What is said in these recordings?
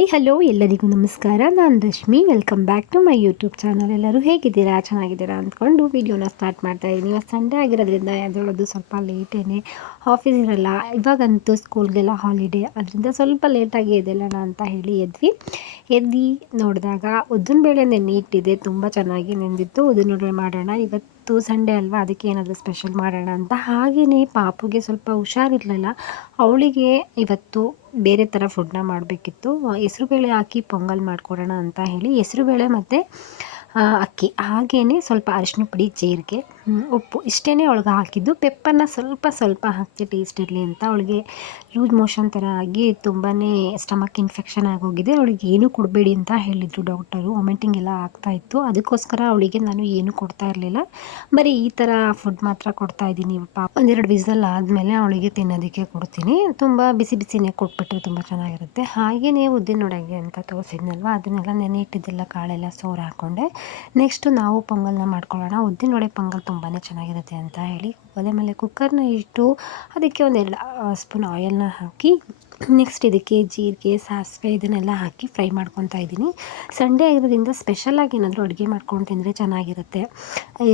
Hi hello ಎಲ್ಲರಿಗೂ ನಮಸ್ಕಾರ. ನಾನು Rashmi. Welcome back to my YouTube channel. ಎಲ್ಲರೂ ಹೇಗಿದ್ದೀರಾ, ಚೆನ್ನಾಗಿದ್ದೀರಾ ಅಂದ್ಕೊಂಡು ವಿಡಿಯೋನ ಸ್ಟಾರ್ಟ್ ಮಾಡ್ತಾಯಿದ್ದೀನಿ. ಇವತ್ತು ಸಂಡೇ ಆಗಿರೋದ್ರಿಂದ ಎದ್ದೇಳೋದು ಸ್ವಲ್ಪ ಲೇಟೇನೆ. ಆಫೀಸ್ ಇರಲ್ಲ, ಇವಾಗಂತೂ ಸ್ಕೂಲ್ಗೆಲ್ಲ ಹಾಲಿಡೇ, ಅದರಿಂದ ಸ್ವಲ್ಪ ಲೇಟಾಗಿ ಎದ್ದೇಳೋಣ ಅಂತ ಹೇಳಿ ಎದ್ದು ನೋಡಿದಾಗ ಉದ್ದಿನಬೇಳೆ ನೆನೆ ಇಟ್ಟಿದೆ. ತುಂಬ ಚೆನ್ನಾಗಿ ನೆಂದಿತ್ತು. ಉದ್ದಿನಬೇಳೆ ಮಾಡೋಣ, ಇವತ್ತು ಸಂಡೇ ಅಲ್ವಾ, ಅದಕ್ಕೆ ಏನಾದರೂ ಸ್ಪೆಷಲ್ ಮಾಡೋಣ ಅಂತ. ಹಾಗೆಯೇ ಪಾಪುಗೆ ಸ್ವಲ್ಪ ಹುಷಾರಿರಲಿಲ್ಲ, ಅವಳಿಗೆ ಇವತ್ತು ಬೇರೆ ಥರ ಫುಡ್ನ ಮಾಡಬೇಕಿತ್ತು. ಹೆಸರುಬೇಳೆ ಹಾಕಿ ಪೊಂಗಲ್ ಮಾಡಿಕೊಡೋಣ ಅಂತ ಹೇಳಿ ಹೆಸರುಬೇಳೆ ಮತ್ತು ಅಕ್ಕಿ, ಹಾಗೆಯೇ ಸ್ವಲ್ಪ ಅರಿಶಿನ ಪುಡಿ, ಜೀರಿಗೆ, ಉಪ್ಪು ಇಷ್ಟೇ ಅವಳಿಗೆ ಹಾಕಿದ್ದು. ಪೆಪ್ಪರ್ನ ಸ್ವಲ್ಪ ಹಾಕಿ ಟೇಸ್ಟ್ ಇರಲಿ ಅಂತ. ಅವಳಿಗೆ ಲೂಸ್ ಮೋಷನ್ ಥರ ಆಗಿ ತುಂಬಾ ಸ್ಟಮಕ್ ಇನ್ಫೆಕ್ಷನ್ ಆಗೋಗಿದೆ. ಅವಳಿಗೆ ಏನೂ ಕೊಡಬೇಡಿ ಅಂತ ಹೇಳಿದರು ಡಾಕ್ಟರು. ವಾಮಿಟಿಂಗ್ ಎಲ್ಲ ಆಗ್ತಾಯಿತ್ತು. ಅದಕ್ಕೋಸ್ಕರ ಅವಳಿಗೆ ನಾನು ಏನೂ ಕೊಡ್ತಾ ಇರಲಿಲ್ಲ, ಬರೀ ಈ ಥರ ಫುಡ್ ಮಾತ್ರ ಕೊಡ್ತಾಯಿದ್ದೀನಿ. ಒಂದೆರಡು ವಿಸಲ್ ಆದಮೇಲೆ ಅವಳಿಗೆ ತಿನ್ನೋದಕ್ಕೆ ಕೊಡ್ತೀನಿ. ತುಂಬ ಬಿಸಿನೇ ಕೊಟ್ಬಿಟ್ರೆ ತುಂಬ ಚೆನ್ನಾಗಿರುತ್ತೆ. ಹಾಗೆಯೇ ಉದ್ದಿನವಡೆಗೆ ಅಂತ ತೋರಿಸಿದ್ನಲ್ವ, ಅದನ್ನೆಲ್ಲ ನೆನೆ ಇಟ್ಟಿದ್ದೆಲ್ಲ ಕಾಳೆಲ್ಲ ಸೋರು ಹಾಕ್ಕೊಂಡೆ. ನೆಕ್ಸ್ಟು ನಾವು ಪೊಂಗಲ್ನ ಮಾಡ್ಕೊಳ್ಳೋಣ. ಉದ್ದಿನವಡೆ ಪೊಂಗಲ್ ತುಂಬಾ ಚೆನ್ನಾಗಿರುತ್ತೆ ಅಂತ ಹೇಳಿ ಒಲೆ ಮೇಲೆ ಕುಕ್ಕರ್ನ ಇಟ್ಟು ಅದಕ್ಕೆ ಒಂದೆರಡು ಸ್ಪೂನ್ ಆಯಿಲ್ನ ಹಾಕಿ, ನೆಕ್ಸ್ಟ್ ಇದಕ್ಕೆ ಜೀರಿಗೆ, ಸಾಸಿವೆ ಇದನ್ನೆಲ್ಲ ಹಾಕಿ ಫ್ರೈ ಮಾಡ್ಕೊತಾ ಇದ್ದೀನಿ. ಸಂಡೇ ಆಗಿರೋದ್ರಿಂದ ಸ್ಪೆಷಲಾಗಿ ಏನಾದರೂ ಅಡುಗೆ ಮಾಡ್ಕೊಂಡು ತಿಂದರೆ ಚೆನ್ನಾಗಿರುತ್ತೆ.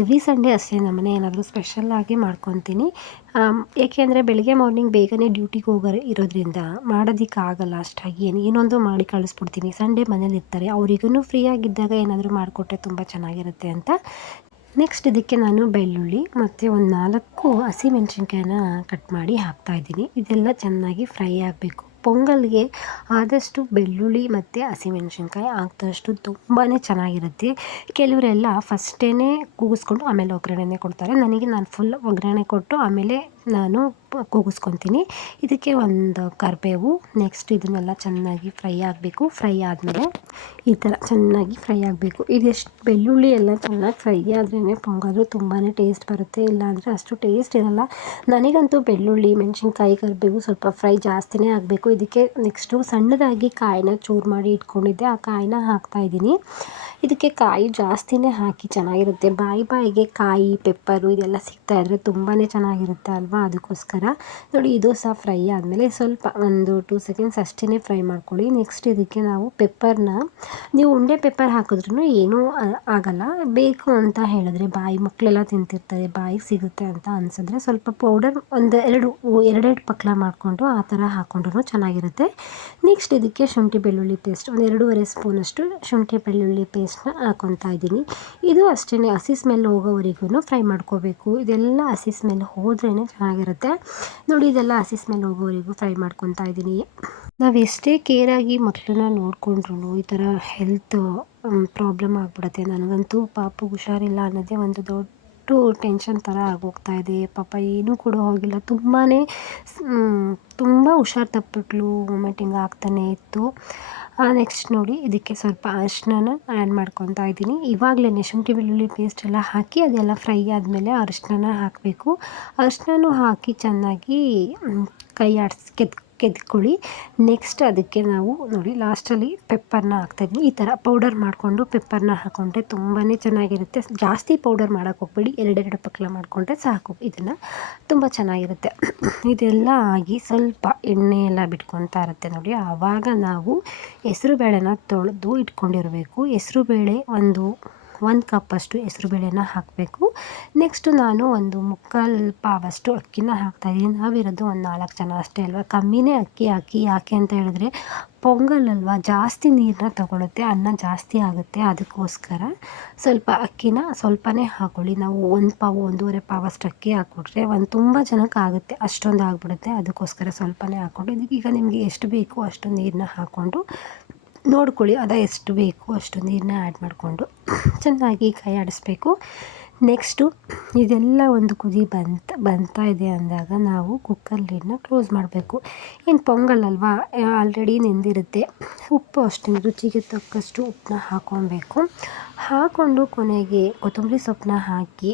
ಎವ್ರಿ ಸಂಡೇ ಅಷ್ಟೇ ನಮ್ಮನೆ ಏನಾದರೂ ಸ್ಪೆಷಲ್ಲಾಗಿ ಮಾಡ್ಕೊತೀನಿ. ಏಕೆಂದರೆ ಬೆಳಗ್ಗೆ ಮಾರ್ನಿಂಗ್ ಬೇಗನೆ ಡ್ಯೂಟಿಗೆ ಇರೋದ್ರಿಂದ ಮಾಡೋದಕ್ಕಾಗಲ್ಲ ಅಷ್ಟಾಗಿ. ಏನೊಂದು ಮಾಡಿ ಕಳಿಸ್ಬಿಡ್ತೀನಿ. ಸಂಡೇ ಮನೇಲಿ ಇರ್ತಾರೆ, ಅವರಿಗೂ ಫ್ರೀ ಆಗಿದ್ದಾಗ ಏನಾದರೂ ಮಾಡಿಕೊಟ್ರೆ ತುಂಬ ಚೆನ್ನಾಗಿರುತ್ತೆ ಅಂತ. ನೆಕ್ಸ್ಟ್ ಇದಕ್ಕೆ ನಾನು ಬೆಳ್ಳುಳ್ಳಿ ಮತ್ತು ಒಂದು 4 ಹಸಿಮೆಣ್ಸಿನ್ಕಾಯಿನ ಕಟ್ ಮಾಡಿ ಹಾಕ್ತಾಯಿದ್ದೀನಿ. ಇದೆಲ್ಲ ಚೆನ್ನಾಗಿ ಫ್ರೈ ಆಗಬೇಕು. ಪೊಂಗಲ್ಗೆ ಆದಷ್ಟು ಬೆಳ್ಳುಳ್ಳಿ ಮತ್ತು ಹಸಿಮೆಣ್ಸಿನ್ಕಾಯಿ ಹಾಕಿದಷ್ಟು ತುಂಬಾ ಚೆನ್ನಾಗಿರುತ್ತೆ. ಕೆಲವರೆಲ್ಲ ಫಸ್ಟೇ ಕೂಗಿಸ್ಕೊಂಡು ಆಮೇಲೆ ಒಗ್ಗರಣೆನೇ ಕೊಡ್ತಾರೆ. ನಾನು ಫುಲ್ ಒಗ್ಗರಣೆ ಕೊಟ್ಟು ಆಮೇಲೆ ನಾನು ಕೂಗಿಸ್ಕೊತೀನಿ. ಇದಕ್ಕೆ ಒಂದು ಕರಿಬೇವು, ನೆಕ್ಸ್ಟ್ ಇದನ್ನೆಲ್ಲ ಚೆನ್ನಾಗಿ ಫ್ರೈ ಆಗಬೇಕು. ಫ್ರೈ ಆದಮೇಲೆ ಈ ಥರ ಚೆನ್ನಾಗಿ ಫ್ರೈ ಆಗಬೇಕು. ಇದೆಷ್ಟು ಬೆಳ್ಳುಳ್ಳಿ ಎಲ್ಲ ಚೆನ್ನಾಗಿ ಫ್ರೈ ಆದ್ರೇ ಪೊಂಗಲು ತುಂಬಾ ಟೇಸ್ಟ್ ಬರುತ್ತೆ, ಇಲ್ಲಾಂದರೆ ಅಷ್ಟು ಟೇಸ್ಟ್ ಇರಲ್ಲ. ನನಗಂತೂ ಬೆಳ್ಳುಳ್ಳಿ, ಮೆಣಸಿನ್ಕಾಯಿ, ಕರಿಬೇವು ಸ್ವಲ್ಪ ಫ್ರೈ ಜಾಸ್ತಿನೇ ಆಗಬೇಕು. ಇದಕ್ಕೆ ನೆಕ್ಸ್ಟು ಸಣ್ಣದಾಗಿ ಕಾಯಿನ ಚೂರು ಮಾಡಿ ಇಟ್ಕೊಂಡಿದ್ದೆ, ಆ ಕಾಯಿನ ಹಾಕ್ತಾಯಿದ್ದೀನಿ. ಇದಕ್ಕೆ ಕಾಯಿ ಜಾಸ್ತಿನೇ ಹಾಕಿ ಚೆನ್ನಾಗಿರುತ್ತೆ. ಬಾಯಿಗೆ ಕಾಯಿ, ಪೆಪ್ಪರು ಇದೆಲ್ಲ ಸಿಗ್ತಾಯಿದ್ರೆ ತುಂಬಾ ಚೆನ್ನಾಗಿರುತ್ತೆ ಅಲ್ವಾ, ಅದಕ್ಕೋಸ್ಕರ. ನೋಡಿ, ಇದು ಸಹ ಫ್ರೈ ಆದಮೇಲೆ ಸ್ವಲ್ಪ ಒಂದು 2 ಸೆಕೆಂಡ್ಸ್ ಅಷ್ಟೇ ಫ್ರೈ ಮಾಡ್ಕೊಳ್ಳಿ. ನೆಕ್ಸ್ಟ್ ಇದಕ್ಕೆ ನಾವು ಪೆಪ್ಪರ್ನ, ನೀವು ಉಂಡೆ ಪೆಪ್ಪರ್ ಹಾಕಿದ್ರೂ ಏನೂ ಆಗಲ್ಲ. ಬೇಕು ಅಂತ ಹೇಳಿದ್ರೆ, ಮಕ್ಕಳೆಲ್ಲ ತಿಂತಿರ್ತಾರೆ, ಬಾಯಿಗೆ ಸಿಗುತ್ತೆ ಅಂತ ಅನಿಸಿದ್ರೆ ಸ್ವಲ್ಪ ಪೌಡರ್ ಒಂದು ಎರಡೆರಡು ಪಕ್ಲ ಮಾಡಿಕೊಂಡು ಆ ಥರ ಹಾಕ್ಕೊಂಡ್ರೂ ಚೆನ್ನಾಗಿರುತ್ತೆ. ನೆಕ್ಸ್ಟ್ ಇದಕ್ಕೆ ಶುಂಠಿ ಬೆಳ್ಳುಳ್ಳಿ ಪೇಸ್ಟ್ ಒಂದು 2.5 ಸ್ಪೂನಷ್ಟು ಶುಂಠಿ ಬೆಳ್ಳುಳ್ಳಿ ಪೇಸ್ಟ್ನ ಹಾಕ್ಕೊತಾ ಇದ್ದೀನಿ. ಇದು ಅಷ್ಟೇ ಹಸಿ ಸ್ಮೆಲ್ ಹೋಗೋವರೆಗೂ ಫ್ರೈ ಮಾಡ್ಕೋಬೇಕು. ಇದೆಲ್ಲ ಹಸಿ ಸ್ಮೆಲ್ ಹೋದ್ರೇ ಚೆನ್ನಾಗಿರುತ್ತೆ. ನೋಡಿ, ಇದೆಲ್ಲ ಹಸಿ ಸ್ಮೆಲ್ ಹೋಗೋವರೆಗೂ ಫ್ರೈ ಮಾಡ್ಕೊತಾ ಇದ್ದೀನಿ. ನಾವು ಎಷ್ಟೇ ಕೇರಾಗಿ ಮಕ್ಕಳನ್ನ ನೋಡಿಕೊಂಡ್ರು ಈ ಥರ ಹೆಲ್ತ್ ಪ್ರಾಬ್ಲಮ್ ಆಗಿಬಿಡುತ್ತೆ. ನನಗಂತೂ ಪಾಪು ಹುಷಾರಿಲ್ಲ ಅನ್ನೋದೇ ಒಂದು ದೊಡ್ಡ ಟೆನ್ಷನ್ ಥರ ಆಗೋಗ್ತಾ ಇದೆ. ಪಾಪ ಏನೂ ಕೂಡ ಹೋಗಿಲ್ಲ, ತುಂಬ ಹುಷಾರು ತಪ್ಪಿಟ್ಲು, ವಾಮಿಟಿಂಗ್ ಆಗ್ತಾನೇ ಇತ್ತು. ನೆಕ್ಸ್ಟ್ ನೋಡಿ, ಇದಕ್ಕೆ ಸ್ವಲ್ಪ ಅರಿಶಿನ ಆ್ಯಡ್ ಮಾಡ್ಕೊತಾ ಇದ್ದೀನಿ. ಇವಾಗಲೇ ಶುಂಠಿ ಬೆಳ್ಳುಳ್ಳಿ ಪೇಸ್ಟ್ ಎಲ್ಲ ಹಾಕಿ ಅದೆಲ್ಲ ಫ್ರೈ ಆದಮೇಲೆ ಅರಿಶಿನ ಹಾಕಬೇಕು. ಅರಿಶಿನ ಹಾಕಿ ಚೆನ್ನಾಗಿ ಕೈ ಆಡಿಸಿ ಕೆದ್ಕೊಳ್ಳಿ. ನೆಕ್ಸ್ಟ್ ಅದಕ್ಕೆ ನಾವು ನೋಡಿ ಲಾಸ್ಟಲ್ಲಿ ಪೆಪ್ಪರ್ನ ಹಾಕ್ತಾಯಿದ್ದೀನಿ. ಈ ಥರ ಪೌಡರ್ ಮಾಡಿಕೊಂಡು ಪೆಪ್ಪರ್ನ ಹಾಕ್ಕೊಂಡ್ರೆ ತುಂಬಾ ಚೆನ್ನಾಗಿರುತ್ತೆ. ಜಾಸ್ತಿ ಪೌಡರ್ ಮಾಡೋಕ್ಕೆ ಹೋಗ್ಬೇಡಿ, ಎರಡೆರಡು ಪಕ್ಲ ಮಾಡಿಕೊಂಡ್ರೆ ಸಾಕು. ಇದನ್ನು ತುಂಬ ಚೆನ್ನಾಗಿರುತ್ತೆ. ಇದೆಲ್ಲ ಆಗಿ ಸ್ವಲ್ಪ ಎಣ್ಣೆ ಎಲ್ಲ ಬಿಟ್ಕೊತಾ ಇರುತ್ತೆ ನೋಡಿ, ಆವಾಗ ನಾವು ಹೆಸರುಬೇಳೆನ ತೊಳೆದು ಇಟ್ಕೊಂಡಿರಬೇಕು. ಹೆಸರುಬೇಳೆ ಒಂದು ಕಪ್ಪಷ್ಟು ಹೆಸರುಬೇಳೆನ ಹಾಕಬೇಕು. ನೆಕ್ಸ್ಟು ನಾನು ಒಂದು 3/4 ಪಾವಷ್ಟು ಅಕ್ಕಿನ ಹಾಕ್ತಾಯಿದ್ದೀನಿ. ನಾವಿರೋದು ಒಂದು 4 ಜನ ಅಷ್ಟೇ ಅಲ್ವಾ, ಕಮ್ಮಿನೇ ಅಕ್ಕಿ ಹಾಕಿ. ಯಾಕೆ ಅಂತ ಹೇಳಿದ್ರೆ ಪೊಂಗಲ್ ಅಲ್ವಾ, ಜಾಸ್ತಿ ನೀರನ್ನ ತಗೊಳುತ್ತೆ, ಅನ್ನ ಜಾಸ್ತಿ ಆಗುತ್ತೆ. ಅದಕ್ಕೋಸ್ಕರ ಸ್ವಲ್ಪ ಅಕ್ಕಿನ ಸ್ವಲ್ಪನೇ ಹಾಕ್ಕೊಳ್ಳಿ. ನಾವು 1.5 ಪಾವಷ್ಟು ಅಕ್ಕಿ ಹಾಕ್ಬಿಟ್ರೆ ತುಂಬ ಜನಕ್ಕೆ ಆಗುತ್ತೆ, ಅಷ್ಟೊಂದು ಆಗಿಬಿಡುತ್ತೆ. ಅದಕ್ಕೋಸ್ಕರ ಸ್ವಲ್ಪನೇ ಹಾಕ್ಕೊಂಡು ಈಗ ನಿಮಗೆ ಎಷ್ಟು ಬೇಕು ಅಷ್ಟು ನೀರನ್ನ ಹಾಕ್ಕೊಂಡು ನೋಡ್ಕೊಳ್ಳಿ. ಎಷ್ಟು ಬೇಕು ಅಷ್ಟು ನೀರನ್ನ ಆ್ಯಡ್ ಮಾಡಿಕೊಂಡು ಚೆನ್ನಾಗಿ ಕೈ ಆಡಿಸ್ಬೇಕು. ನೆಕ್ಸ್ಟು ಇದೆಲ್ಲ ಒಂದು ಕುದಿ ಬಂತಾ ಇದೆ ಅಂದಾಗ ನಾವು ಕುಕ್ಕರ್ ಲಿಡ್ನ ಕ್ಲೋಸ್ ಮಾಡಬೇಕು. ಇನ್ನು ಪೊಂಗಲ್ ಅಲ್ವಾ, ಆಲ್ರೆಡಿ ನೆಂದಿರುತ್ತೆ. ಉಪ್ಪು ಅಷ್ಟೇ ರುಚಿಗೆ ತಕ್ಕಷ್ಟು ಉಪ್ಪನ್ನ ಹಾಕ್ಕೊಬೇಕು. ಹಾಕ್ಕೊಂಡು ಕೊನೆಗೆ ಕೊತ್ತಂಬರಿ ಸೊಪ್ಪನ್ನ ಹಾಕಿ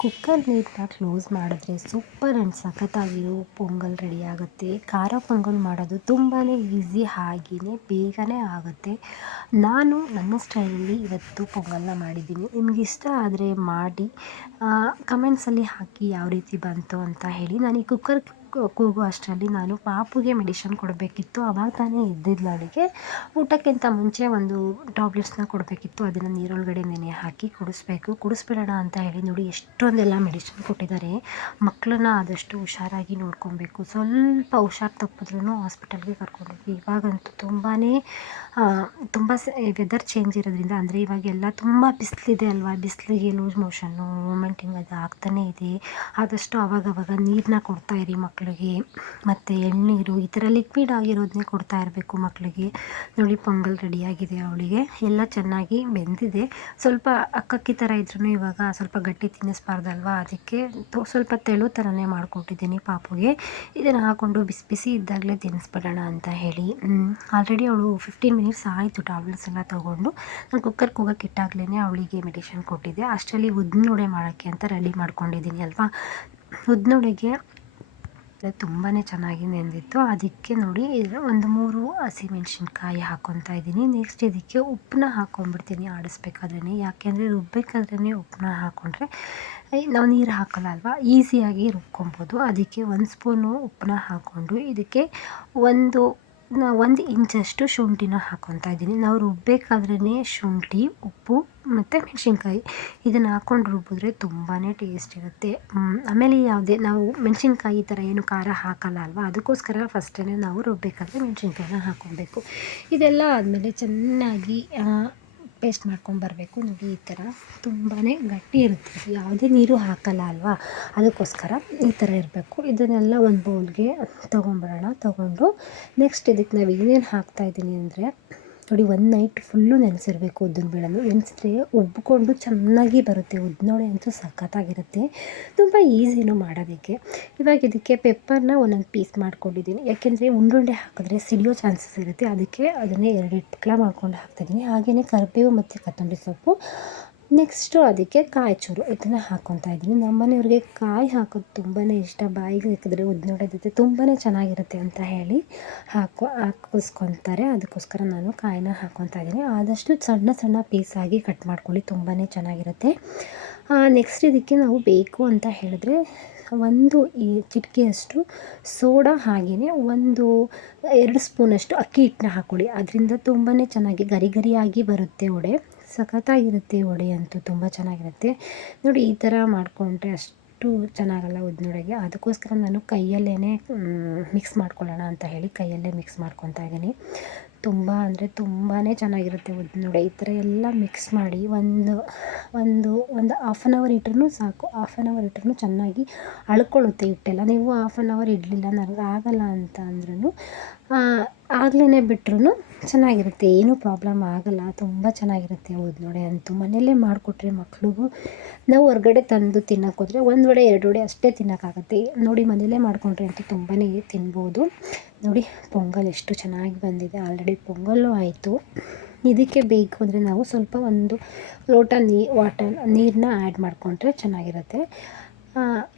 ಕುಕ್ಕರ್ ಲಿಡ್ನ ಕ್ಲೋಸ್ ಮಾಡಿದ್ರೆ ಸೂಪರ್ ಆ್ಯಂಡ್ ಸಖತ್ತಾಗಿರೋ ಪೊಂಗಲ್ ರೆಡಿ ಆಗುತ್ತೆ. ಖಾರ ಪೊಂಗಲ್ ಮಾಡೋದು ತುಂಬಾ ಈಸಿ, ಹಾಗೆಯೇ ಬೇಗನೆ ಆಗುತ್ತೆ. ನಾನು ನನ್ನ ಸ್ಟೈಲಲ್ಲಿ ಇವತ್ತು ಪೊಂಗಲ್ನ ಮಾಡಿದ್ದೀನಿ. ನಿಮ್ಗೆ ಇಷ್ಟ ಆದರೆ ಮಾಡಿ, ಕಮೆಂಟ್ಸಲ್ಲಿ ಹಾಕಿ ಯಾವ ರೀತಿ ಬಂತು ಅಂತ ಹೇಳಿ. ನಾನು ಈ ಕುಕ್ಕರ್ ಕೂಗೋ ಅಷ್ಟರಲ್ಲಿ ನಾನು ಪಾಪುಗೆ ಮೆಡಿಷನ್ ಕೊಡಬೇಕಿತ್ತು. ಅವಾಗ ತಾನೇ ಇದ್ದಿದ್ಲು ಅವಳಿಗೆ. ಊಟಕ್ಕಿಂತ ಮುಂಚೆ ಒಂದು ಟ್ಯಾಬ್ಲೆಟ್ಸ್ನ ಕೊಡಬೇಕಿತ್ತು. ಅದನ್ನು ನೀರೊಳಗಡೆ ನೆನೆ ಹಾಕಿ ಕುಡಿಸ್ಬಿಡೋಣ ಅಂತ ಹೇಳಿ ನೋಡಿ ಎಷ್ಟೊಂದೆಲ್ಲ ಮೆಡಿಷನ್ ಕೊಟ್ಟಿದ್ದಾರೆ. ಮಕ್ಕಳನ್ನ ಆದಷ್ಟು ಹುಷಾರಾಗಿ ನೋಡ್ಕೊಬೇಕು. ಸ್ವಲ್ಪ ಹುಷಾರು ತಪ್ಪಿದ್ರೂ ಹಾಸ್ಪಿಟಲ್ಗೆ ಕರ್ಕೊಂಡೋಗಿ. ಇವಾಗಂತೂ ತುಂಬ ವೆದರ್ ಚೇಂಜ್ ಇರೋದ್ರಿಂದ, ಅಂದರೆ ಇವಾಗೆಲ್ಲ ತುಂಬ ಬಿಸಿಲಿದೆ ಅಲ್ವಾ, ಬಿಸಿಲಿಗೆ ಲೂಸ್ ಮೋಷನ್ನು, ವಾಮಿಟಿಂಗ್ ಅದು ಆಗ್ತಾನೇ ಇದೆ. ಆದಷ್ಟು ಅವಾಗವಾಗ ನೀರನ್ನ ಕೊಡ್ತಾಯಿರಿ ಮಕ್ಕಳಿಗೆ. ಮತ್ತು ಎಳ್ನೀರು ಈ ಥರ ಲಿಕ್ವಿಡ್ ಆಗಿರೋದನ್ನೇ ಕೊಡ್ತಾ ಇರಬೇಕು ಮಕ್ಕಳಿಗೆ. ನೋಡಿ ಪೊಂಗಲ್ ರೆಡಿಯಾಗಿದೆ ಅವಳಿಗೆ. ಎಲ್ಲ ಚೆನ್ನಾಗಿ ಬೆಂದಿದೆ. ಸ್ವಲ್ಪ ಅಕ್ಕಕ್ಕಿ ಥರ ಇದ್ರೂ ಇವಾಗ ಸ್ವಲ್ಪ ಗಟ್ಟಿ ತಿನ್ನಿಸ್ಬಾರ್ದಲ್ವಾ, ಅದಕ್ಕೆ ಸ್ವಲ್ಪ ತೆಳು ಥರನೇ ಮಾಡಿಕೊಟ್ಟಿದ್ದೀನಿ ಪಾಪುಗೆ. ಇದನ್ನು ಹಾಕ್ಕೊಂಡು ಬಿಸಿ ಬಿಸಿ ಇದ್ದಾಗಲೇ ತಿನ್ನಿಸ್ಬಿಡೋಣ ಅಂತ ಹೇಳಿ. ಆಲ್ರೆಡಿ ಅವಳು 15 ಮಿನಿಟ್ಸ್ ಆಯಿತು ಟ್ಯಾಬ್ಲೆಟ್ಸ್ ಎಲ್ಲ ತೊಗೊಂಡು. ನಾನು ಕುಕ್ಕರ್ ಕೂಗಕ್ಕೆ ಇಟ್ಟಾಗಲೇ ಅವಳಿಗೆ ಮೆಡಿಷನ್ ಕೊಟ್ಟಿದ್ದೆ. ಅಷ್ಟರಲ್ಲಿ ಉದ್ದಿನವಡೆ ಮಾಡೋಕ್ಕೆ ಅಂತ ರೆಡಿ ಮಾಡ್ಕೊಂಡಿದ್ದೀನಿ ಅಲ್ವಾ. ಉದ್ದಿನವಡೆಗೆ ತುಂಬಾ ಚೆನ್ನಾಗಿ ನೆಂದಿತ್ತು. ಅದಕ್ಕೆ ನೋಡಿ ಒಂದು 3 ಹಸಿಮೆಣ್ಸಿನ್ಕಾಯಿ ಹಾಕ್ಕೊತಾ ಇದ್ದೀನಿ. ನೆಕ್ಸ್ಟ್ ಇದಕ್ಕೆ ಉಪ್ಪನ್ನ ಹಾಕ್ಕೊಂಡ್ಬಿಡ್ತೀನಿ ಆಡಿಸ್ಬೇಕಾದ್ರೆ. ಯಾಕೆಂದರೆ ರುಬ್ಬೇಕಾದ್ರೇ ಉಪ್ಪನ್ನ ಹಾಕ್ಕೊಂಡ್ರೆ ನಾವು ನೀರು ಹಾಕಲ್ಲ ಅಲ್ವಾ, ಈಸಿಯಾಗಿ ರುಬ್ಕೊಬೋದು. ಅದಕ್ಕೆ 1 ಸ್ಪೂನು ಉಪ್ಪನ್ನ ಹಾಕ್ಕೊಂಡು ಇದಕ್ಕೆ 1 ಇಂಚಷ್ಟು ಶುಂಠಿನ ಹಾಕ್ಕೊತಾ ಇದ್ದೀನಿ. ನಾವು ರುಬ್ಬೇಕಾದ್ರೇ ಶುಂಠಿ, ಉಪ್ಪು ಮತ್ತು ಮೆಣಸಿನ್ಕಾಯಿ ಇದನ್ನು ಹಾಕ್ಕೊಂಡು ರುಬ್ಬಿದ್ರೆ ತುಂಬಾ ಟೇಸ್ಟ್ ಇರುತ್ತೆ. ಆಮೇಲೆ ನಾವು ಮೆಣಸಿನ್ಕಾಯಿ ಈ ಥರ ಏನು ಖಾರ ಹಾಕಲ್ಲ ಅಲ್ವಾ, ಅದಕ್ಕೋಸ್ಕರ ಫಸ್ಟೇ ನಾವು ರುಬ್ಬೇಕಾದ್ರೆ ಮೆಣಸಿನ್ಕಾಯಿನ ಹಾಕ್ಕೊಬೇಕು. ಇದೆಲ್ಲ ಆದಮೇಲೆ ಚೆನ್ನಾಗಿ ಪೇಸ್ಟ್ ಮಾಡ್ಕೊಂಬರಬೇಕು. ನೋಡಿ ಈ ಥರ ತುಂಬಾ ಗಟ್ಟಿ ಇರುತ್ತೆ, ಯಾವುದೇ ನೀರು ಹಾಕಲ್ಲ ಅಲ್ವಾ, ಅದಕ್ಕೋಸ್ಕರ ಈ ಥರ ಇರಬೇಕು. ಇದನ್ನೆಲ್ಲ ಒಂದು ಬೌಲ್ಗೆ ತೊಗೊಂಡು ನೆಕ್ಸ್ಟ್ ಇದಕ್ಕೆ ನಾವು ಏನೇನು ಹಾಕ್ತಾಯಿದ್ದೀನಿ ಅಂದರೆ ನೋಡಿ, 1 ನೈಟ್ ಫುಲ್ಲು ನೆನೆಸಿರಬೇಕು. ಉದ್ದಿನಬೇಳೆನ ನೆನೆಸಿದ್ರೆ ಉಬ್ಬಿಕೊಂಡು ಚೆನ್ನಾಗಿ ಬರುತ್ತೆ. ಉದ್ದಿನವಡೆ ಅಂತೂ ಸಖತ್ತಾಗಿರುತ್ತೆ. ತುಂಬ ಈಸಿನೂ ಮಾಡೋದಕ್ಕೆ. ಇವಾಗ ಇದಕ್ಕೆ ಪೆಪ್ಪರ್ನ ಒಂದೊಂದು ಪೀಸ್ ಮಾಡ್ಕೊಂಡಿದ್ದೀನಿ. ಯಾಕೆಂದರೆ ಉಂಡುಂಡೆ ಹಾಕಿದ್ರೆ ಸಿಡಿಯೋ ಚಾನ್ಸಸ್ ಇರುತ್ತೆ. ಅದಕ್ಕೆ ಅದನ್ನೇ 2 ಇಟ್ಕಳ ಮಾಡ್ಕೊಂಡು ಹಾಕ್ತಾಯಿದ್ದೀನಿ. ಹಾಗೆಯೇ ಕರಿಬೇವು ಮತ್ತು ಕೊತ್ತಂಬರಿ ಸೊಪ್ಪು. ನೆಕ್ಸ್ಟು ಅದಕ್ಕೆ ಕಾಯಿ ಚೂರು ಇದನ್ನು ಹಾಕ್ಕೊತಾ ಇದ್ದೀನಿ. ನಮ್ಮ ಮನೆಯವ್ರಿಗೆ ಕಾಯಿ ಹಾಕೋದು ತುಂಬಾ ಇಷ್ಟ. ಬಾಯಿಗೆ ಸಿಕ್ಕಿದ್ರೆ ಉದ್ದಿನವಡೆ ಜೊತೆ ತುಂಬಾ ಚೆನ್ನಾಗಿರುತ್ತೆ ಅಂತ ಹೇಳಿ ಹಾಕಿಸ್ಕೊತಾರೆ. ಅದಕ್ಕೋಸ್ಕರ ನಾನು ಕಾಯಿನ ಹಾಕ್ಕೊತಾ ಇದ್ದೀನಿ. ಆದಷ್ಟು ಸಣ್ಣ ಸಣ್ಣ ಪೀಸಾಗಿ ಕಟ್ ಮಾಡ್ಕೊಳ್ಳಿ, ತುಂಬಾ ಚೆನ್ನಾಗಿರುತ್ತೆ. ನೆಕ್ಸ್ಟ್ ಇದಕ್ಕೆ ನಾವು ಬೇಕು ಅಂತ ಹೇಳಿದ್ರೆ 1 ಚಿಟಿಕೆಯಷ್ಟು ಸೋಡಾ, ಹಾಗೆಯೇ 2 ಸ್ಪೂನಷ್ಟು ಅಕ್ಕಿ ಹಿಟ್ಟನ್ನ ಹಾಕ್ಕೊಳ್ಳಿ. ಅದರಿಂದ ತುಂಬಾ ಚೆನ್ನಾಗಿ ಗರಿಗರಿಯಾಗಿ ಬರುತ್ತೆ ವಡೆ. ಸಖತ್ತಾಗಿರುತ್ತೆ ವಡೆ ಅಂತೂ, ತುಂಬ ಚೆನ್ನಾಗಿರುತ್ತೆ. ನೋಡಿ ಈ ಥರ ಮಾಡಿಕೊಂಡ್ರೆ ಅಷ್ಟು ಚೆನ್ನಾಗಲ್ಲ ಉದ್ದಿನವಡೆಗೆ. ಅದಕ್ಕೋಸ್ಕರ ನಾನು ಕೈಯಲ್ಲೇ ಮಿಕ್ಸ್ ಮಾಡ್ಕೊಳ್ಳೋಣ ಅಂತ ಹೇಳಿ ಕೈಯಲ್ಲೇ ಮಿಕ್ಸ್ ಮಾಡ್ಕೊತಾ ಇದ್ದೀನಿ. ತುಂಬ ಅಂದರೆ ತುಂಬಾ ಚೆನ್ನಾಗಿರುತ್ತೆ ಉದ್ದಿನವಡೆ. ಈ ಥರ ಎಲ್ಲ ಮಿಕ್ಸ್ ಮಾಡಿ ಒಂದು ಹಾಫ್ ಆನ್ ಅವರ್ ಇಟ್ರೂ ಸಾಕು. ಹಾಫ್ ಆನ್ ಅವರ್ ಇಟ್ರೂ ಚೆನ್ನಾಗಿ ಅಳ್ಕೊಳ್ಳುತ್ತೆ ಹಿಟ್ಟೆಲ್ಲ. ನೀವು ಹಾಫ್ ಆನ್ ಅವರ್ ಇಡಲಿಲ್ಲ, ನನಗೆ ಆಗಲ್ಲ ಅಂತ ಅಂದ್ರೂ ಆಗ್ಲೇ ಬಿಟ್ರೂ ಚೆನ್ನಾಗಿರುತ್ತೆ, ಏನೂ ಪ್ರಾಬ್ಲಮ್ ಆಗಲ್ಲ. ತುಂಬ ಚೆನ್ನಾಗಿರುತ್ತೆ ಉದ್ದಿನವಡೆ ಅಂತೂ. ಮನೆಯಲ್ಲೇ ಮಾಡಿಕೊಟ್ರೆ ಮಕ್ಳಿಗೂ, ನಾವು ಹೊರ್ಗಡೆ ತಂದು ತಿನ್ನೋಕ್ಕೋದ್ರೆ 1 ವಡೆ 2 ವಡೆ ಅಷ್ಟೇ ತಿನ್ನೋಕ್ಕಾಗತ್ತೆ. ನೋಡಿ ಮನೆಯಲ್ಲೇ ಮಾಡಿಕೊಂಡ್ರೆ ಅಂತೂ ತುಂಬಾ ತಿನ್ಬೋದು. ನೋಡಿ ಪೊಂಗಲ್ ಎಷ್ಟು ಚೆನ್ನಾಗಿ ಬಂದಿದೆ. ಆಲ್ರೆಡಿ ಪೊಂಗಲ್ಲು ಆಯಿತು. ಇದಕ್ಕೆ ಬೇಕು ಅಂದರೆ ನಾವು ಸ್ವಲ್ಪ 1 ಲೋಟ ನೀರನ್ನ ಆ್ಯಡ್ ಮಾಡಿಕೊಂಡ್ರೆ ಚೆನ್ನಾಗಿರುತ್ತೆ.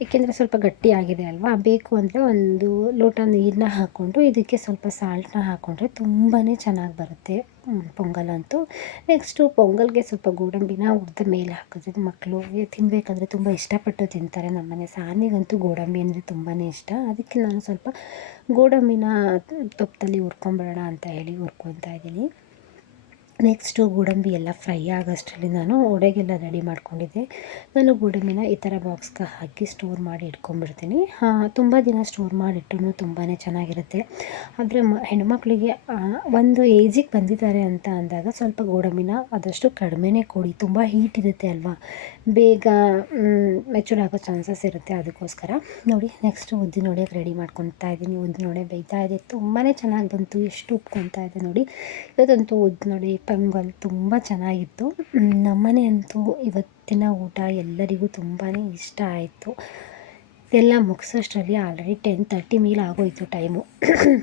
ಏಕೆಂದರೆ ಸ್ವಲ್ಪ ಗಟ್ಟಿಯಾಗಿದೆ ಅಲ್ವಾ. ಬೇಕು ಅಂದರೆ 1 ಲೋಟ ನೀರನ್ನ ಹಾಕ್ಕೊಂಡು ಇದಕ್ಕೆ ಸ್ವಲ್ಪ ಸಾಲ್ಟನ್ನ ಹಾಕ್ಕೊಂಡ್ರೆ ತುಂಬಾ ಚೆನ್ನಾಗಿ ಬರುತ್ತೆ ಪೊಂಗಲ್ ಅಂತೂ. ನೆಕ್ಸ್ಟು ಪೊಂಗಲ್ಗೆ ಸ್ವಲ್ಪ ಗೋಡಂಬಿನ ಹುರಿದ ಮೇಲೆ ಹಾಕಿದ್ರೆ ಮಕ್ಕಳಿಗೆ ತಿನ್ನಬೇಕಾದ್ರೆ ತುಂಬ ಇಷ್ಟಪಟ್ಟು ತಿಂತಾರೆ. ನಮ್ಮನೆ ಸಾನಿಗಂತೂ ಗೋಡಂಬಿ ಅಂದರೆ ತುಂಬಾ ಇಷ್ಟ. ಅದಕ್ಕೆ ನಾನು ಸ್ವಲ್ಪ ಗೋಡಂಬಿನ ತುಪ್ಪದಲ್ಲಿ ಹುರ್ಕೊಂಬಿಡೋಣ ಅಂತ ಹೇಳಿ ಹುರ್ಕೊತಾ ಇದ್ದೀನಿ. ನೆಕ್ಸ್ಟು ಗೋಡಂಬಿ ಎಲ್ಲ ಫ್ರೈ ಆಗೋಷ್ಟರಲ್ಲಿ ನಾನು ವಡೆಗೆಲ್ಲ ರೆಡಿ ಮಾಡ್ಕೊಂಡಿದ್ದೆ. ನಾನು ಗೋಡಂಬಿನ ಈ ಥರ ಬಾಕ್ಸ್ಗೆ ಹಾಕಿ ಸ್ಟೋರ್ ಮಾಡಿ ಇಟ್ಕೊಂಡ್ಬಿಡ್ತೀನಿ. ತುಂಬ ದಿನ ಸ್ಟೋರ್ ಮಾಡಿಟ್ರೂ ತುಂಬಾ ಚೆನ್ನಾಗಿರುತ್ತೆ. ಆದರೆ ಹೆಣ್ಮಕ್ಳಿಗೆ ಒಂದು ಏಜಿಗೆ ಬಂದಿದ್ದಾರೆ ಅಂತ ಅಂದಾಗ ಸ್ವಲ್ಪ ಗೋಡಂಬಿನ ಆದಷ್ಟು ಕಡಿಮೆನೇ ಕೊಡಿ. ತುಂಬ ಹೀಟ್ ಇರುತ್ತೆ ಅಲ್ವಾ, ಬೇಗ ಮೆಚೂರ್ ಆಗೋ ಚಾನ್ಸಸ್ ಇರುತ್ತೆ. ಅದಕ್ಕೋಸ್ಕರ ನೋಡಿ ನೆಕ್ಸ್ಟು ಉದ್ದಿನವಡೆಗೆ ರೆಡಿ ಮಾಡ್ಕೊತಾ ಇದ್ದೀನಿ. ಉದ್ದಿನವಡೆ ಬೇಯ್ತಾ ಇದೆ, ತುಂಬಾ ಚೆನ್ನಾಗಿ ಬಂತು. ಎಷ್ಟು ಉಪ್ಕೊತಾ ಇದೆ ನೋಡಿ. ಇವತ್ತಂತೂ ಉದ್ದಿನವಡೆ ಪೊಂಗಲ್ ತುಂಬ ಚೆನ್ನಾಗಿತ್ತು. ನಮ್ಮನೆ ಅಂತೂ ಇವತ್ತಿನ ಊಟ ಎಲ್ಲರಿಗೂ ತುಂಬಾ ಇಷ್ಟ ಆಯಿತು. ಇದೆಲ್ಲ ಮುಗಿಸೋಷ್ಟರಲ್ಲಿ ಆಲ್ರೆಡಿ 10:30 ಮೇಲೆ ಆಗೋಯಿತು ಟೈಮು.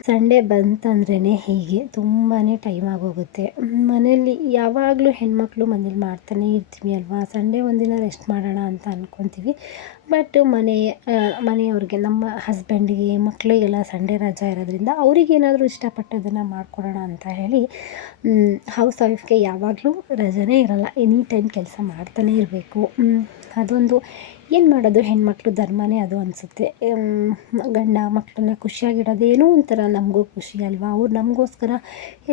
ಸಂಡೇ ಬಂತಂದ್ರೇ ಹೀಗೆ ತುಂಬಾ ಟೈಮ್ ಆಗೋಗುತ್ತೆ. ಮನೇಲಿ ಯಾವಾಗಲೂ ಹೆಣ್ಮಕ್ಳು ಮನೇಲಿ ಮಾಡ್ತಾನೆ ಇರ್ತೀವಿ ಅಲ್ವಾ. ಸಂಡೇ ಒಂದಿನ ರೆಸ್ಟ್ ಮಾಡೋಣ ಅಂತ ಅಂದ್ಕೊತೀವಿ, ಬಟ್ ಮನೆಯವ್ರಿಗೆ ನಮ್ಮ ಹಸ್ಬೆಂಡಿಗೆ ಮಕ್ಕಳಿಗೆಲ್ಲ ಸಂಡೇ ರಜೆ ಇರೋದ್ರಿಂದ ಅವರಿಗೇನಾದರೂ ಇಷ್ಟಪಟ್ಟದನ್ನು ಮಾಡಿಕೊಡೋಣ ಅಂತ ಹೇಳಿ ಹೌಸ್ ವೈಫ್ಗೆ ಯಾವಾಗಲೂ ರಜೆನೇ ಇರೋಲ್ಲ, ಎನಿ ಟೈಮ್ ಕೆಲಸ ಮಾಡ್ತಾನೇ ಇರಬೇಕು. ಅದೊಂದು ಏನು ಮಾಡೋದು, ಹೆಣ್ಮಕ್ಳು ಧರ್ಮನೇ ಅದು ಅನಿಸುತ್ತೆ. ಗಂಡ ಮಕ್ಕಳನ್ನ ಖುಷಿಯಾಗಿಡೋದೇನೋ ಒಂಥರ ನಮಗೂ ಖುಷಿ ಅಲ್ವಾ. ಅವ್ರು ನಮಗೋಸ್ಕರ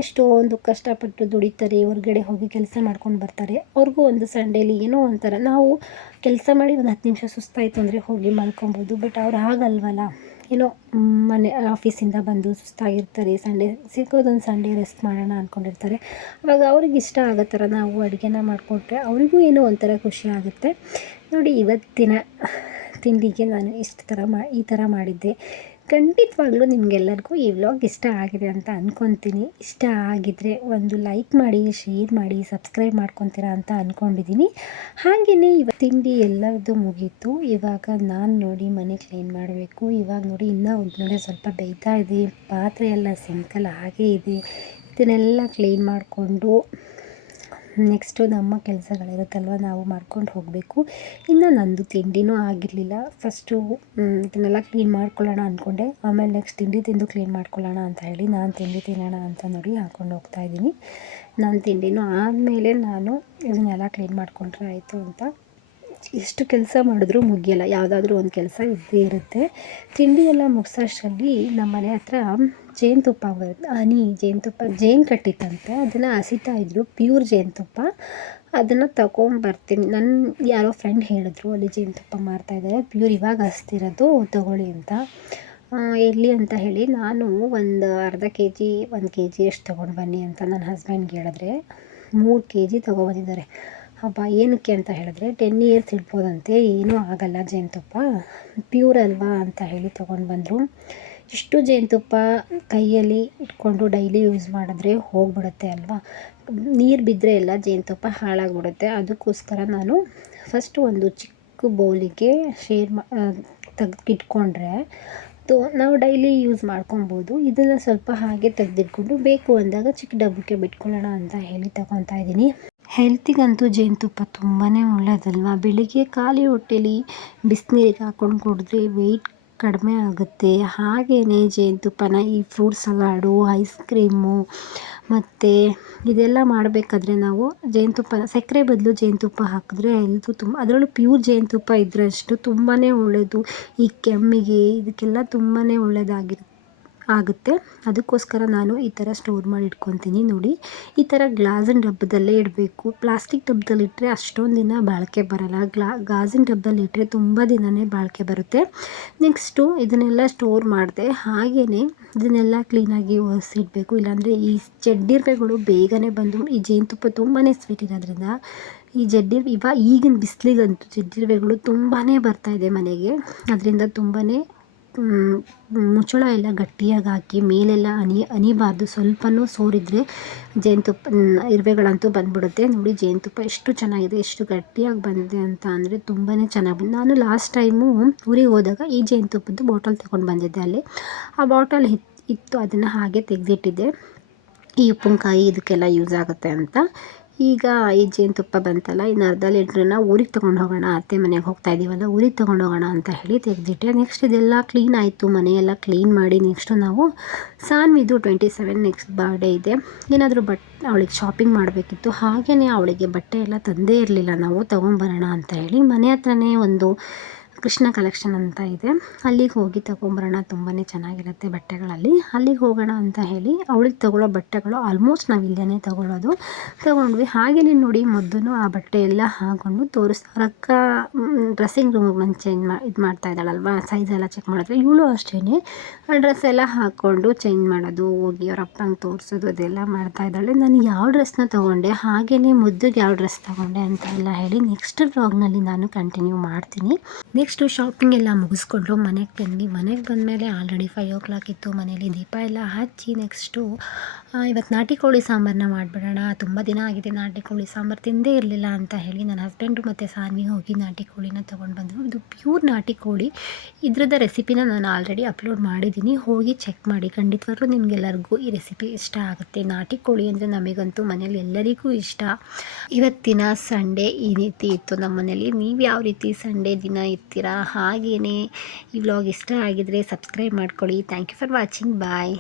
ಎಷ್ಟೊಂದು ಕಷ್ಟಪಟ್ಟು ದುಡಿತಾರೆ, ಹೊರಗಡೆ ಹೋಗಿ ಕೆಲಸ ಮಾಡ್ಕೊಂಡು ಬರ್ತಾರೆ. ಅವ್ರಿಗೂ ಒಂದು ಸಂಡೇಲಿ ಏನೋ ಒಂಥರ, ನಾವು ಕೆಲಸ ಮಾಡಿ ಒಂದು 10 ನಿಮಿಷ ಸುಸ್ತಾಯಿತು ಅಂದರೆ ಹೋಗಿ ಮಲ್ಕೊಬೋದು. ಬಟ್ ಅವ್ರು ಹಾಗಲ್ವಲ್ಲ, ಏನೋ ಆಫೀಸಿಂದ ಬಂದು ಸುಸ್ತಾಗಿರ್ತಾರೆ, ಸಂಡೇ ಸಿಗೋದೊಂದು ಸಂಡೇ ರೆಸ್ಟ್ ಮಾಡೋಣ ಅಂದ್ಕೊಂಡಿರ್ತಾರೆ. ಆವಾಗ ಅವ್ರಿಗೆ ಇಷ್ಟ ಆಗೋ ಥರ ನಾವು ಅಡುಗೆನ ಮಾಡಿಕೊಟ್ರೆ ಅವರಿಗೂ ಏನೋ ಒಂಥರ ಖುಷಿ ಆಗುತ್ತೆ. ನೋಡಿ, ಇವತ್ತಿನ ತಿಂಡಿಗೆ ನಾನು ಈ ಥರ ಮಾಡಿದ್ದೆ. ಖಂಡಿತವಾಗ್ಲೂ ನಿಮಗೆಲ್ಲರಿಗೂ ಈ ವ್ಲಾಗ್ ಇಷ್ಟ ಆಗಿದೆ ಅಂತ ಅಂದ್ಕೊತೀನಿ. ಇಷ್ಟ ಆಗಿದ್ದರೆ ಒಂದು ಲೈಕ್ ಮಾಡಿ, ಶೇರ್ ಮಾಡಿ, ಸಬ್ಸ್ಕ್ರೈಬ್ ಮಾಡ್ಕೊತೀರಾ ಅಂತ ಅಂದ್ಕೊಂಡಿದ್ದೀನಿ. ಹಾಗೆಯೇ ತಿಂಡಿ ಎಲ್ಲರದ್ದು ಮುಗೀತು. ಇವಾಗ ನಾನು ನೋಡಿ ಮನೆ ಕ್ಲೀನ್ ಮಾಡಬೇಕು. ಇವಾಗ ನೋಡಿ ಇನ್ನೂ ಒಗ್ಗರಣೆ ಸ್ವಲ್ಪ ಬೇಯ್ತಾ ಇದೆ, ಪಾತ್ರೆ ಎಲ್ಲ ಸಿಂಕಲ್ಲಿ ಹಾಗೇ ಇದೆ. ಇದನ್ನೆಲ್ಲ ಕ್ಲೀನ್ ಮಾಡಿಕೊಂಡು ನೆಕ್ಸ್ಟು ನಮ್ಮ ಕೆಲಸಗಳಿರುತ್ತಲ್ವ, ನಾವು ಮಾಡ್ಕೊಂಡು ಹೋಗಬೇಕು. ಇನ್ನು ನಂದು ತಿಂಡಿನೂ ಆಗಿರಲಿಲ್ಲ. ಫಸ್ಟು ಇದನ್ನೆಲ್ಲ ಕ್ಲೀನ್ ಮಾಡ್ಕೊಳ್ಳೋಣ ಅಂದ್ಕೊಂಡೆ, ಆಮೇಲೆ ನೆಕ್ಸ್ಟ್ ತಿಂಡಿ ತಿಂದು ಕ್ಲೀನ್ ಮಾಡ್ಕೊಳ್ಳೋಣ ಅಂತ ಹೇಳಿ ನಾನು ತಿಂಡಿ ತಿನ್ನೋಣ ಅಂತ ನೋಡಿ ಹಾಕ್ಕೊಂಡು ಹೋಗ್ತಾಯಿದ್ದೀನಿ. ನಾನು ತಿಂಡಿನೂ ಆದಮೇಲೆ ನಾನು ಇದನ್ನೆಲ್ಲ ಕ್ಲೀನ್ ಮಾಡಿಕೊಂಡ್ರೆ ಆಯಿತು ಅಂತ. ಎಷ್ಟು ಕೆಲಸ ಮಾಡಿದ್ರೂ ಮುಗಿಯಲ್ಲ, ಯಾವುದಾದ್ರೂ ಒಂದು ಕೆಲಸ ಇದ್ದೇ ಇರುತ್ತೆ. ತಿಂಡಿ ಎಲ್ಲ ಮುಗಿಸೋಷ್ಟರಲ್ಲಿ ನಮ್ಮ ಮನೆ ಹತ್ರ ಜೇನುತುಪ್ಪ ಬರುತ್ತೆ, ಜೇನು ಕಟ್ಟಿತ್ತಂತೆ, ಅದನ್ನು ಹಸಿತಾ ಇದ್ದರು, ಪ್ಯೂರ್ ಜೇನುತುಪ್ಪ. ಅದನ್ನು ತೊಗೊಂಬರ್ತೀನಿ. ಯಾರೋ ಫ್ರೆಂಡ್ ಹೇಳಿದ್ರು ಅಲ್ಲಿ ಜೇನುತುಪ್ಪ ಮಾರ್ತಾಯಿದ್ದಾರೆ, ಪ್ಯೂರ್ ಇವಾಗ ಹಸ್ತಿರೋದು ತೊಗೊಳ್ಳಿ ಅಂತ. ಎಲ್ಲಿ ಅಂತ ಹೇಳಿ ನಾನು ಒಂದು ಅರ್ಧ ಕೆ ಜಿ 1 ಕೆ ಜಿಯಷ್ಟು ತೊಗೊಂಡು ಬನ್ನಿ ಅಂತ ನನ್ನ ಹಸ್ಬೆಂಡ್ಗೆ ಹೇಳಿದ್ರೆ 3 ಕೆ ಜಿ ತೊಗೊಬಂದಿದ್ದಾರೆ. ಹಬ್ಬ ಏನಕ್ಕೆ ಅಂತ ಹೇಳಿದ್ರೆ 10 ಇಯರ್ಸ್ ಇಡ್ಬೋದಂತೆ, ಏನೂ ಆಗಲ್ಲ, ಜೇನುತುಪ್ಪ ಪ್ಯೂರ್ ಅಲ್ವಾ ಅಂತ ಹೇಳಿ ತೊಗೊಂಡು ಬಂದರು. ಇಷ್ಟು ಜೇನುತುಪ್ಪ ಕೈಯಲ್ಲಿ ಇಟ್ಕೊಂಡು ಡೈಲಿ ಯೂಸ್ ಮಾಡಿದ್ರೆ ಹೋಗ್ಬಿಡುತ್ತೆ ಅಲ್ವಾ, ನೀರು ಬಿದ್ದರೆ ಎಲ್ಲ ಜೇನುತುಪ್ಪ ಹಾಳಾಗ್ಬಿಡುತ್ತೆ. ಅದಕ್ಕೋಸ್ಕರ ನಾನು ಫಸ್ಟು ಒಂದು ಚಿಕ್ಕ ಬೌಲಿಗೆ ತೆಗೆದಿಟ್ಕೊಂಡ್ರೆ ನಾವು ಡೈಲಿ ಯೂಸ್ ಮಾಡ್ಕೊಬೋದು. ಇದನ್ನು ಸ್ವಲ್ಪ ಹಾಗೆ ತೆಗೆದಿಟ್ಕೊಂಡು ಬೇಕು ಅಂದಾಗ ಚಿಕ್ಕ ಡಬ್ಬಕ್ಕೆ ಬಿಟ್ಕೊಳ್ಳೋಣ ಅಂತ ಹೇಳಿ ತಗೊತಾ ಇದ್ದೀನಿ. ಹೆಲ್ತಿಗಂತೂ ಜೇನುತುಪ್ಪ ತುಂಬಾ ಒಳ್ಳೆಯದಲ್ವ. ಬೆಳಿಗ್ಗೆ ಖಾಲಿ ಹೊಟ್ಟೆಲಿ ಬಿಸಿನೀರಿಗೆ ಹಾಕ್ಕೊಂಡು ಕುಡಿದ್ರೆ ವೆಯ್ಟ್ ಕಡಿಮೆ ಆಗುತ್ತೆ. ಹಾಗೆಯೇ ಜೇನುತುಪ್ಪನ ಈ ಫ್ರೂಟ್ ಸಲಾಡು, ಐಸ್ ಕ್ರೀಮು ಮತ್ತು ಇದೆಲ್ಲ ಮಾಡಬೇಕಾದ್ರೆ ನಾವು ಜೇನುತುಪ್ಪನ ಸಕ್ಕರೆ ಬದಲು ಜೇನುತುಪ್ಪ ಹಾಕಿದ್ರೆ ಅದರಲ್ಲೂ ಪ್ಯೂರ್ ಜೇನುತುಪ್ಪ ಇದ್ದರಷ್ಟು ತುಂಬಾ ಒಳ್ಳೆಯದು. ಈ ಕೆಮ್ಮಿಗೆ ಇದಕ್ಕೆಲ್ಲ ತುಂಬಾ ಆಗುತ್ತೆ. ಅದಕ್ಕೋಸ್ಕರ ನಾನು ಈ ಥರ ಸ್ಟೋರ್ ಮಾಡಿ ಇಟ್ಕೊತೀನಿ. ನೋಡಿ, ಈ ಥರ ಗ್ಲಾಸಿನ ಡಬ್ಬದಲ್ಲೇ ಇಡಬೇಕು. ಪ್ಲಾಸ್ಟಿಕ್ ಡಬ್ಬದಲ್ಲಿ ಇಟ್ಟರೆ ಅಷ್ಟೊಂದು ದಿನ ಬಾಳಿಕೆ ಬರೋಲ್ಲ. ಗಾಜಿನ ಡಬ್ಬದಲ್ಲಿ ಇಟ್ಟರೆ ತುಂಬ ದಿನವೇ ಬಾಳಿಕೆ ಬರುತ್ತೆ. ನೆಕ್ಸ್ಟು ಇದನ್ನೆಲ್ಲ ಸ್ಟೋರ್ ಮಾಡಿದೆ. ಹಾಗೆಯೇ ಇದನ್ನೆಲ್ಲ ಕ್ಲೀನಾಗಿ ಒರೆಸಿಡಬೇಕು, ಇಲ್ಲಾಂದರೆ ಈ ಜಡ್ಡಿರ್ವೆಗಳು ಬೇಗನೆ ಬಂದು, ಈ ಜೇನುತುಪ್ಪ ತುಂಬಾ ಸ್ವೀಟ್ ಇರೋದ್ರಿಂದ ಈ ಈಗಿನ ಬಿಸಿಲಿಗಂತೂ ಜಡ್ಡಿರ್ವೆಗಳು ತುಂಬಾ ಬರ್ತಾಯಿದೆ ಮನೆಗೆ. ಅದರಿಂದ ತುಂಬಾ ಮುಚ್ಚಳ ಎಲ್ಲ ಗಟ್ಟಿಯಾಗಿ ಹಾಕಿ ಮೇಲೆಲ್ಲ ಅನಿಬಾರ್ದು. ಸ್ವಲ್ಪನೂ ಸೋರಿದ್ರೆ ಇರುವೆಗಳಂತೂ ಬಂದ್ಬಿಡುತ್ತೆ. ನೋಡಿ, ಜೇನುತುಪ್ಪ ಎಷ್ಟು ಚೆನ್ನಾಗಿದೆ, ಎಷ್ಟು ಗಟ್ಟಿಯಾಗಿ ಬಂದಿದೆ ಅಂತ ಅಂದರೆ ತುಂಬಾ ಚೆನ್ನಾಗಿ ನಾನು ಲಾಸ್ಟ್ ಟೈಮು ಊರಿಗೆ ಹೋದಾಗ ಈ ಜೇನುತುಪ್ಪದ್ದು ಬಾಟಲ್ ತೊಗೊಂಡು ಬಂದಿದ್ದೆ. ಅಲ್ಲಿ ಆ ಬಾಟಲ್ ಇತ್ತು, ಅದನ್ನು ಹಾಗೆ ತೆಗೆದಿಟ್ಟಿದ್ದೆ, ಈ ಉಪ್ಪಿನಕಾಯಿ ಇದಕ್ಕೆಲ್ಲ ಯೂಸ್ ಆಗುತ್ತೆ ಅಂತ. ಈಗ ಈ ಜೇನುತುಪ್ಪ ಬಂತಲ್ಲ, ಇನ್ನು ಅರ್ಧ ಲೀಟ್ರನ್ನ ಊರಿಗೆ ತೊಗೊಂಡು ಹೋಗೋಣ, ಅತ್ತೆ ಮನೆಗೆ ಹೋಗ್ತಾ ಇದ್ದೀವಲ್ಲ, ಊರಿಗೆ ತೊಗೊಂಡು ಹೋಗೋಣ ಅಂತ ಹೇಳಿ ತೆಗೆದಿಟ್ಟೆ. ನೆಕ್ಸ್ಟ್ ಇದೆಲ್ಲ ಕ್ಲೀನ್ ಆಯಿತು, ಮನೆಯೆಲ್ಲ ಕ್ಲೀನ್ ಮಾಡಿ ನೆಕ್ಸ್ಟು ನಾವು ಸಾನ್ವಿದು 27 ನೆಕ್ಸ್ಟ್ ಬರ್ಡೇ ಇದೆ, ಏನಾದರೂ ಅವಳಿಗೆ ಶಾಪಿಂಗ್ ಮಾಡಬೇಕಿತ್ತು. ಹಾಗೆಯೇ ಅವಳಿಗೆ ಬಟ್ಟೆ ಎಲ್ಲ ತಂದೇ ಇರಲಿಲ್ಲ, ನಾವು ತೊಗೊಂಬರೋಣ ಅಂತ ಹೇಳಿ ಮನೆ ಹತ್ರನೇ ಒಂದು ಕೃಷ್ಣ ಕಲೆಕ್ಷನ್ ಅಂತ ಇದೆ, ಅಲ್ಲಿಗೆ ಹೋಗಿ ತೊಗೊಂಬರೋಣ, ತುಂಬಾ ಚೆನ್ನಾಗಿರುತ್ತೆ ಬಟ್ಟೆಗಳಲ್ಲಿ. ಅಲ್ಲಿಗೆ ಹೋಗೋಣ ಅಂತ ಹೇಳಿ ಅವಳಿಗೆ ತೊಗೊಳ್ಳೋ ಬಟ್ಟೆಗಳು ಆಲ್ಮೋಸ್ಟ್ ನಾವು ಇಲ್ಲೇ ತೊಗೊಂಡ್ವಿ. ಹಾಗೆಯೇ ನೋಡಿ, ಮೊದಲು ಆ ಬಟ್ಟೆ ಎಲ್ಲ ಹಾಕೊಂಡು ಅವ್ರಕ್ಕ ಡ್ರೆಸ್ಸಿಂಗ್ ರೂಮಿಗೆ ಬಂದು ಇದು ಮಾಡ್ತಾ ಇದ್ದಾಳಲ್ವ, ಸೈಜ್ ಎಲ್ಲ ಚೆಕ್ ಮಾಡಿದ್ರೆ ಇವಳು ಅಷ್ಟೇ ಆ ಡ್ರೆಸ್ ಎಲ್ಲ ಹಾಕ್ಕೊಂಡು ಚೇಂಜ್ ಮಾಡೋದು, ಹೋಗಿ ಅವ್ರ ಅಪ್ಪಂಗೆ ತೋರಿಸೋದು, ಅದೆಲ್ಲ ಮಾಡ್ತಾ ಇದ್ದಾಳೆ. ನಾನು ಯಾವ ಡ್ರೆಸ್ನ ತೊಗೊಂಡೆ, ಹಾಗೆಯೇ ಮುದ್ದುಗೆ ಯಾವ ಡ್ರೆಸ್ ತೊಗೊಂಡೆ ಅಂತ ಎಲ್ಲ ಹೇಳಿ ನೆಕ್ಸ್ಟ್ ವ್ಲಾಗ್ನಲ್ಲಿ ನಾನು ಕಂಟಿನ್ಯೂ ಮಾಡ್ತೀನಿ. ನೆಕ್ಸ್ಟು ಶಾಪಿಂಗ್ ಎಲ್ಲ ಮುಗಿಸ್ಕೊಂಡು ಮನೆಗೆ ಬಂದಮೇಲೆ ಆಲ್ರೆಡಿ 5 o'clock ಇತ್ತು. ಮನೇಲಿ ದೀಪ ಎಲ್ಲ ಹಚ್ಚಿ ನೆಕ್ಸ್ಟು ಇವತ್ತು ನಾಟಿ ಕೋಳಿ ಸಾಂಬಾರನ್ನ ಮಾಡಿಬಿಡೋಣ. ತುಂಬ ದಿನ ಆಗಿದೆ ನಾಟಿ ಕೋಳಿ ಸಾಂಬಾರು ತಿಂದೇ ಇರಲಿಲ್ಲ ಅಂತ ಹೇಳಿ ನನ್ನ ಹಸ್ಬೆಂಡು ಮತ್ತು ಸಾನ್ವಿ ಹೋಗಿ ನಾಟಿ ಕೋಳಿನ ತೊಗೊಂಡು ಬಂದರು. ಇದು ಪ್ಯೂರ್ ನಾಟಿ ಕೋಳಿ, ಇದ್ರದ್ದು ರೆಸಿಪಿನ ನಾನು ಆಲ್ರೆಡಿ ಅಪ್ಲೋಡ್ ಮಾಡಿದ್ದೀನಿ, ಹೋಗಿ ಚೆಕ್ ಮಾಡಿ. ಖಂಡಿತವಾಗ್ಲೂ ನಿಮಗೆಲ್ಲರಿಗೂ ಈ ರೆಸಿಪಿ ಇಷ್ಟ ಆಗುತ್ತೆ. ನಾಟಿ ಕೋಳಿ ಅಂದರೆ ನಮಗಂತೂ ಮನೇಲಿ ಎಲ್ಲರಿಗೂ ಇಷ್ಟ. ಇವತ್ತಿನ ಸಂಡೇ ಈ ರೀತಿ ಇತ್ತು ನಮ್ಮ ಮನೇಲಿ. ನೀವು ಯಾವ ರೀತಿ ಸಂಡೇ ದಿನ ಮಾಡ್ತೀರಾ. ಹಾಗೆಯೇ ಈ ವ್ಲಾಗ್ ಇಷ್ಟ ಆಗಿದರೆ ಸಬ್ಸ್ಕ್ರೈಬ್ ಮಾಡ್ಕೊಳ್ಳಿ. Thank you for watching. Bye.